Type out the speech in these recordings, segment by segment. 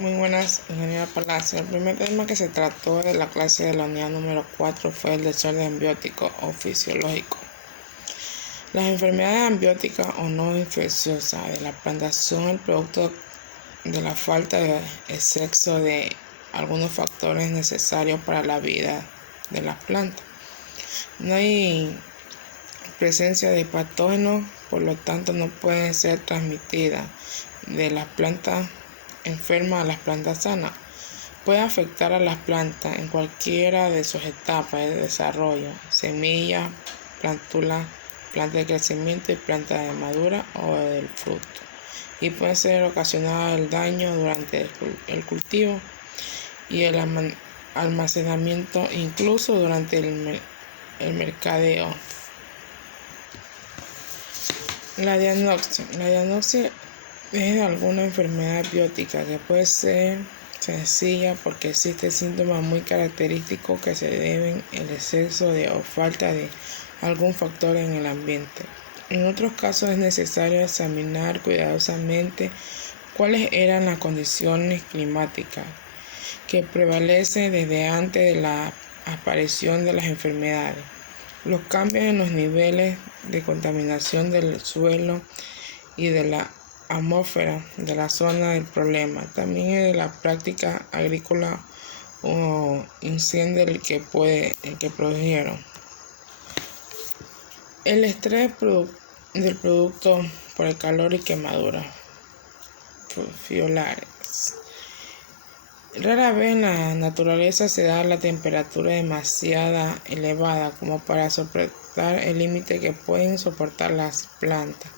Muy buenas, ingeniera Palacio. El primer tema que se trató de la clase de la unidad número 4 fue el desorden ambiótico o fisiológico. Las enfermedades ambióticas o no infecciosas de la planta son el producto de la falta de exceso de algunos factores necesarios para la vida de las plantas. No hay presencia de patógenos, por lo tanto no pueden ser transmitidas de las plantas enfermas a las plantas sanas. Puede afectar a las plantas en cualquiera de sus etapas de desarrollo: semilla, plántula, planta de crecimiento y planta de madura o del fruto. Y puede ser ocasionado el daño durante el cultivo y el almacenamiento, incluso durante el mercadeo. La diagnosis es de alguna enfermedad biótica que puede ser sencilla porque existen síntomas muy característicos que se deben al exceso de o falta de algún factor en el ambiente. En otros casos es necesario examinar cuidadosamente cuáles eran las condiciones climáticas que prevalecen desde antes de la aparición de las enfermedades, los cambios en los niveles de contaminación del suelo y de la atmósfera de la zona del problema, también de la práctica agrícola o incendio el que produjeron. El estrés del producto por el calor y quemaduras fiolares. Rara vez en la naturaleza se da la temperatura demasiado elevada como para soportar el límite que pueden soportar las plantas,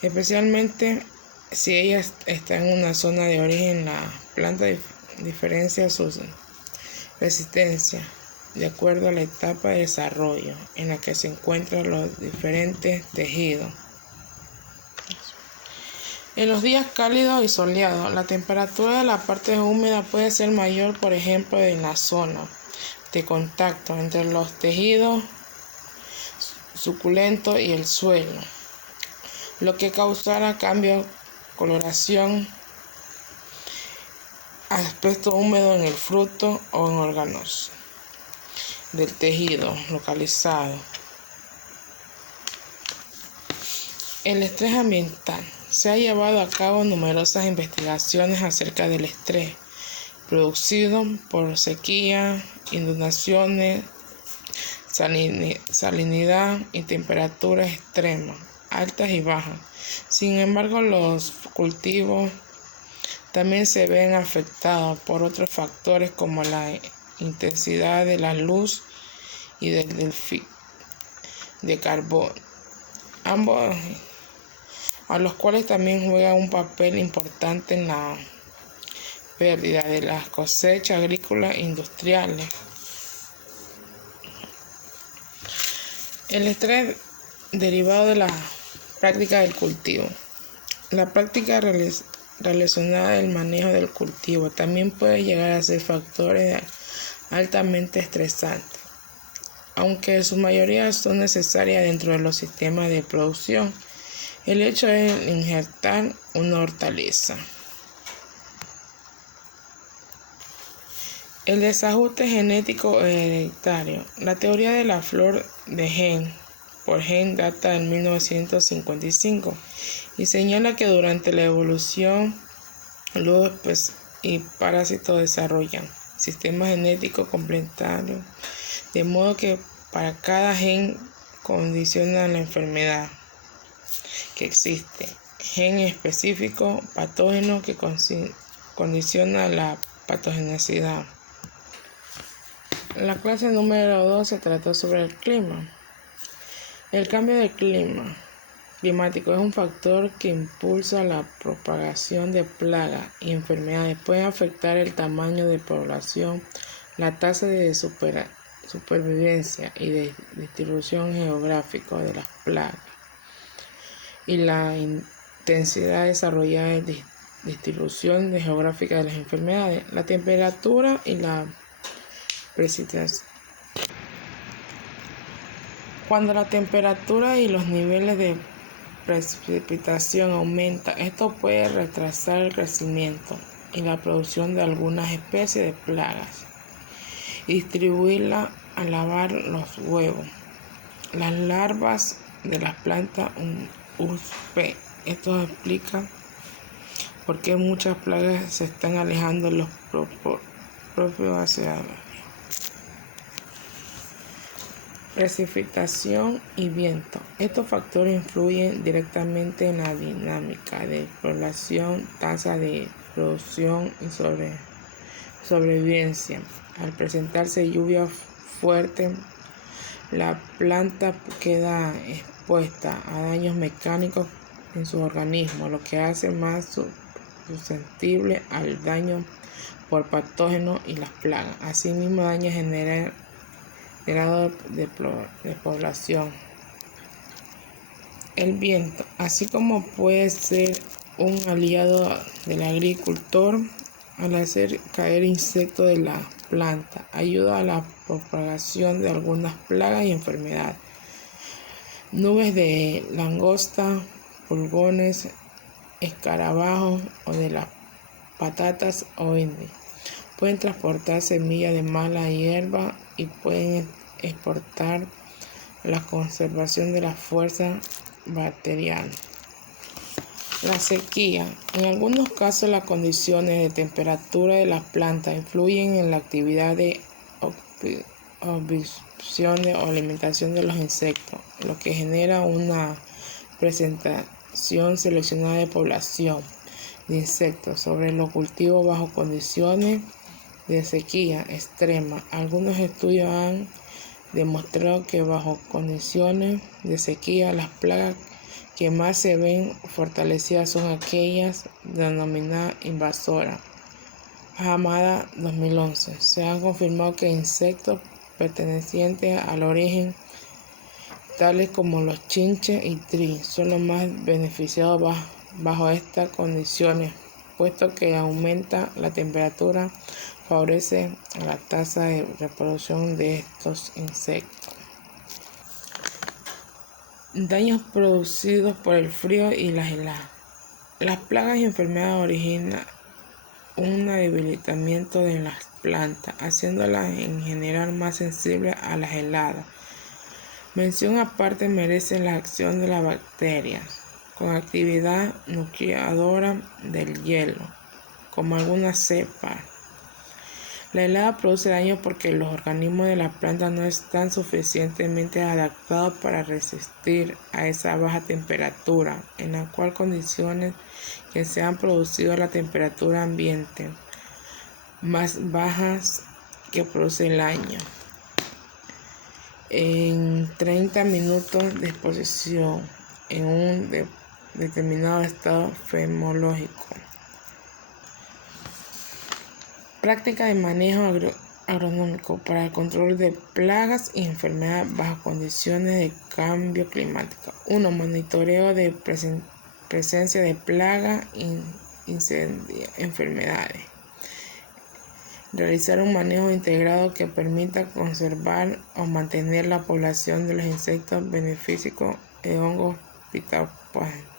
especialmente si ella está en una zona de origen. La planta diferencia su resistencia de acuerdo a la etapa de desarrollo en la que se encuentran los diferentes tejidos. En los días cálidos y soleados, la temperatura de la parte húmeda puede ser mayor, por ejemplo, en la zona de contacto entre los tejidos suculentos y el suelo, lo que causará cambios, coloración, aspecto húmedo en el fruto o en órganos del tejido localizado. El estrés ambiental. Se han llevado a cabo numerosas investigaciones acerca del estrés producido por sequía, inundaciones, salinidad y temperaturas extremas, altas y bajas. Sin embargo, los cultivos también se ven afectados por otros factores como la intensidad de la luz y del de carbono, ambos a los cuales también juega un papel importante en la pérdida de las cosechas agrícolas e industriales. El estrés derivado de la práctica del cultivo. La práctica relacionada del manejo del cultivo también puede llegar a ser factores altamente estresantes, aunque en su mayoría son necesarias dentro de los sistemas de producción. El hecho es injertar una hortaliza. El desajuste genético hereditario. La teoría de la flor de gen por gen data del 1955 y señala que durante la evolución los y parásitos desarrollan sistemas genéticos complementarios, de modo que para cada gen condiciona la enfermedad que existe, gen específico patógeno que condiciona la patogenicidad. La clase número 2 se trató sobre el clima. El cambio de climático es un factor que impulsa la propagación de plagas y enfermedades. Puede afectar el tamaño de población, la tasa de supervivencia y de distribución geográfica de las plagas y la intensidad desarrollada de distribución geográfica de las enfermedades, la temperatura y la precipitación. Cuando la temperatura y los niveles de precipitación aumentan, esto puede retrasar el crecimiento, y la producción de algunas especies de plagas. Y distribuirla a lavar los huevos. Las larvas de las plantas USP. Esto explica por qué muchas plagas se están alejando de los propios hacia precipitación y viento. Estos factores influyen directamente en la dinámica de población, tasa de producción y sobrevivencia. Al presentarse lluvia fuerte, la planta queda expuesta a daños mecánicos en su organismo, lo que hace más susceptible al daño por patógenos y las plagas. Asimismo, daño generado de población. El viento, así como puede ser un aliado del agricultor al hacer caer insectos de la planta, ayuda a la propagación de algunas plagas y enfermedades. Nubes de langosta, pulgones, escarabajos o de las patatas o indio pueden transportar semillas de mala hierba y pueden exportar la conservación de la fuerza bacteriana. La sequía. En algunos casos, las condiciones de temperatura de las plantas influyen en la actividad de obstrucción o alimentación de los insectos, lo que genera una presentación seleccionada de población de insectos sobre los cultivos bajo condiciones de sequía extrema. Algunos estudios han demostrado que bajo condiciones de sequía las plagas que más se ven fortalecidas son aquellas denominadas invasoras. Hamada 2011. Se ha confirmado que insectos pertenecientes al origen, tales como los chinches y tris, son los más beneficiados bajo estas condiciones, puesto que aumenta la temperatura, favorece la tasa de reproducción de estos insectos. Daños producidos por el frío y las heladas. Las plagas y enfermedades originan un debilitamiento de las plantas, haciéndolas en general más sensibles a las heladas. Mención aparte merece la acción de las bacterias con actividad nucleadora del hielo, como algunas cepas. La helada produce daño porque los organismos de la planta no están suficientemente adaptados para resistir a esa baja temperatura, en la cual condiciones que se han producido a la temperatura ambiente más bajas que produce el año. En 30 minutos de exposición en un determinado estado fenológico. Práctica de manejo agronómico para el control de plagas y enfermedades bajo condiciones de cambio climático. 1. Monitoreo de presencia de plagas y enfermedades. Realizar un manejo integrado que permita conservar o mantener la población de los insectos beneficiosos de hongos fitopatógenos.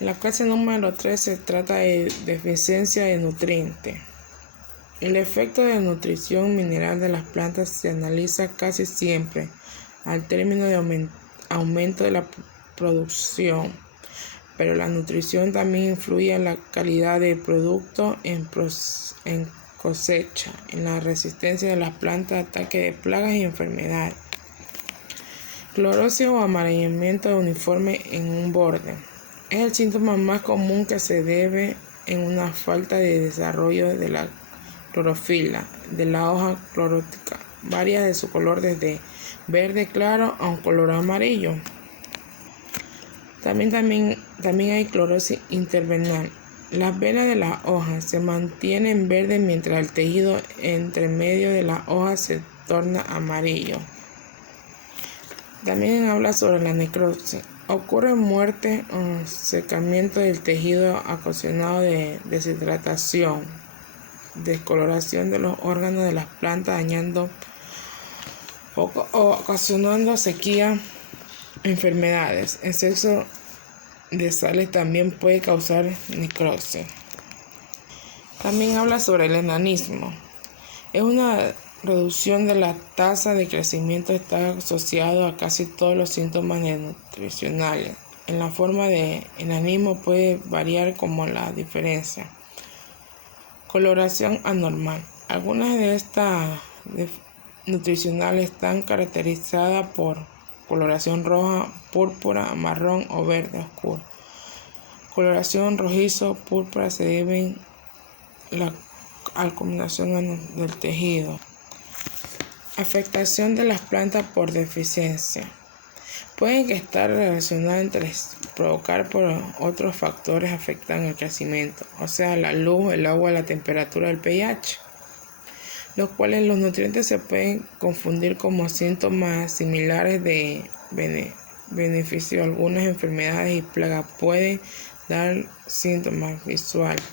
La clase número 3 se trata de deficiencia de nutrientes. El efecto de nutrición mineral de las plantas se analiza casi siempre al término de aumento de la producción, pero la nutrición también influye en la calidad del producto en cosecha, en la resistencia de las plantas a ataques de plagas y enfermedades. Clorosis o amarillamiento uniforme en un borde. Es el síntoma más común que se debe en una falta de desarrollo de la clorofila de la hoja clorótica. Varía de su color desde verde claro a un color amarillo. También hay clorosis interveinal. Las venas de las hojas se mantienen verdes mientras el tejido entre medio de la hoja se torna amarillo. También habla sobre la necrosis. Ocurre muerte o secamiento del tejido ocasionado de deshidratación, descoloración de los órganos de las plantas, dañando o ocasionando sequía, enfermedades, exceso de sales también puede causar necrosis. También habla sobre el enanismo. Es una reducción de la tasa de crecimiento, está asociado a casi todos los síntomas nutricionales. En la forma de enanismo puede variar como la diferencia. Coloración anormal. Algunas de estas nutricionales están caracterizadas por coloración roja, púrpura, marrón o verde oscuro. Coloración rojizo, púrpura se deben a la combinación del tejido. Afectación de las plantas por deficiencia. Pueden estar relacionadas entre provocar por otros factores afectan el crecimiento, o sea, la luz, el agua, la temperatura, el pH, los cuales los nutrientes se pueden confundir como síntomas similares de beneficio. Algunas enfermedades y plagas pueden dar síntomas visuales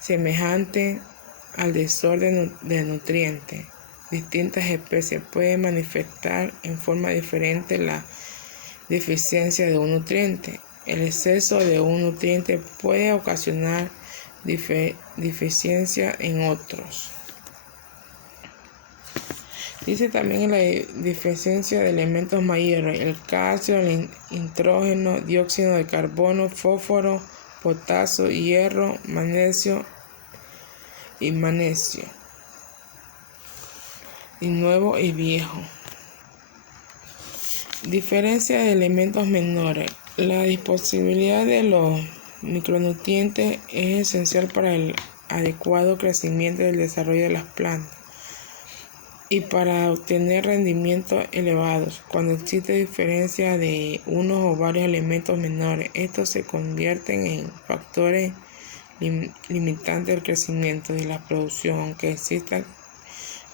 semejantes al desorden de nutrientes. Distintas especies pueden manifestar en forma diferente la deficiencia de un nutriente. El exceso de un nutriente puede ocasionar deficiencia en otros. Dice también la deficiencia de elementos mayores: el calcio, el nitrógeno, dióxido de carbono, fósforo, potasio, hierro, magnesio y magnesio. Y nuevo y viejo. Diferencia de elementos menores. La disponibilidad de los micronutrientes es esencial para el adecuado crecimiento y el desarrollo de las plantas y para obtener rendimientos elevados. Cuando existe diferencia de unos o varios elementos menores, estos se convierten en factores limitantes del crecimiento y la producción, aunque existan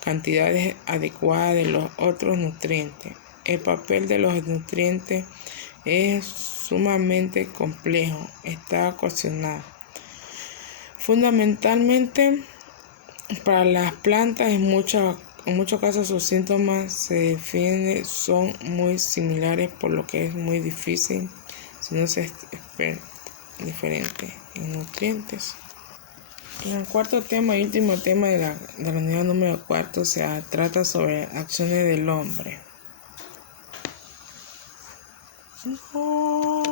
cantidades adecuadas de los otros nutrientes. El papel de los nutrientes es sumamente complejo, está ecuacionado. Fundamentalmente para las plantas, en muchos casos sus síntomas se definen, son muy similares, por lo que es muy difícil si no se es diferente en nutrientes. En el cuarto tema y último tema de la unidad número 4 se trata sobre acciones del hombre. No.